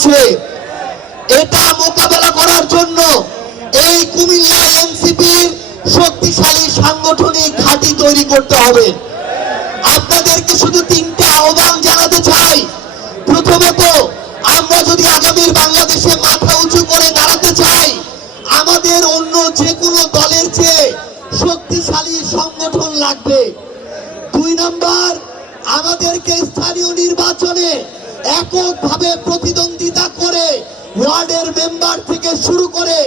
হচ্ছে। এটা মোকাবেলা করার জন্য এই কুমিল্লা এনসিপির শক্তিশালী সাংগঠনিক ঘাঁটি তৈরি করতে হবে। আপনাদেরকে শুধু তিনটা আহ্বান জানাতে চাই। প্রথমত, আমরা যদি আগামীর বাংলাদেশে মাথা উঁচু করে দাঁড়াতে চাই, আমাদের অন্য যে কোনো দলের চেয়ে শক্তিশালী সংগঠন লাগবে। 2 নাম্বার, আমাদেরকে স্থানীয় নির্বাচনে এককভাবে প্রতিদ্বন্দ্বিতা করে ওয়ার্ডের মেম্বার থেকে শুরু করে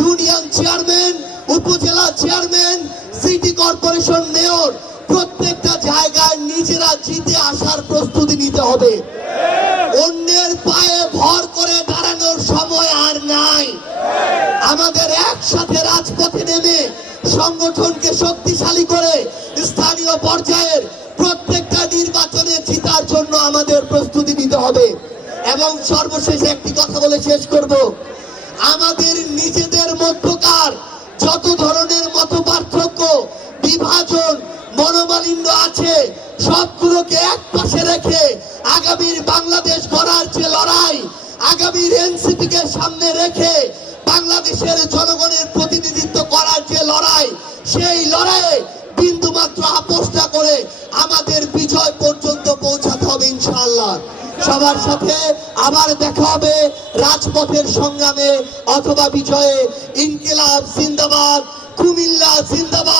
ইউনিয়ন চেয়ারম্যান, উপজেলা চেয়ারম্যান, সিটি কর্পোরেশন মেয়র প্রত্যেকটা জায়গায় নিজেরা জিতে আসার প্রস্তুতি নিতে হবে। অন্যের পায়ে ভর করে দাঁড়ানোর সময় আর নাই। আমাদের একসাথে রাজপথে নেমে সংগঠনকে শক্তিশালী করে স্থানীয় পর্যায়ের প্রত্যেকটা নির্বাচনে জিতার জন্য আমাদের প্রস্তুতি নিতে হবে। এবং সর্বশেষ একটি কথা বলে শেষ করব, আমাদের নিজেদের মধ্যকার যত ধরনের মতপার্থক্য, বিভাজন, মনোমালিন্য আছে সবগুলোকে এক পাশে রেখে আগামীর বাংলাদেশ গড়ার যে লড়াই, আগামীর এনসিপি কে সামনে রেখে বাংলাদেশের জনগণের প্রতিনিধিত্ব করার যে লড়াই, সেই লড়াইয়ে বিন্দুমাত্র আপোষ না করে আমাদের বিজয় পর্যন্ত পৌঁছাতে হবে ইনশাআল্লাহ। সবার সাথে আবার দেখা হবে রাজপথের সংগ্রামে অথবা বিজয়ে। ইনকিলাব জিন্দাবাদ, কুমিল্লা জিন্দাবাদ।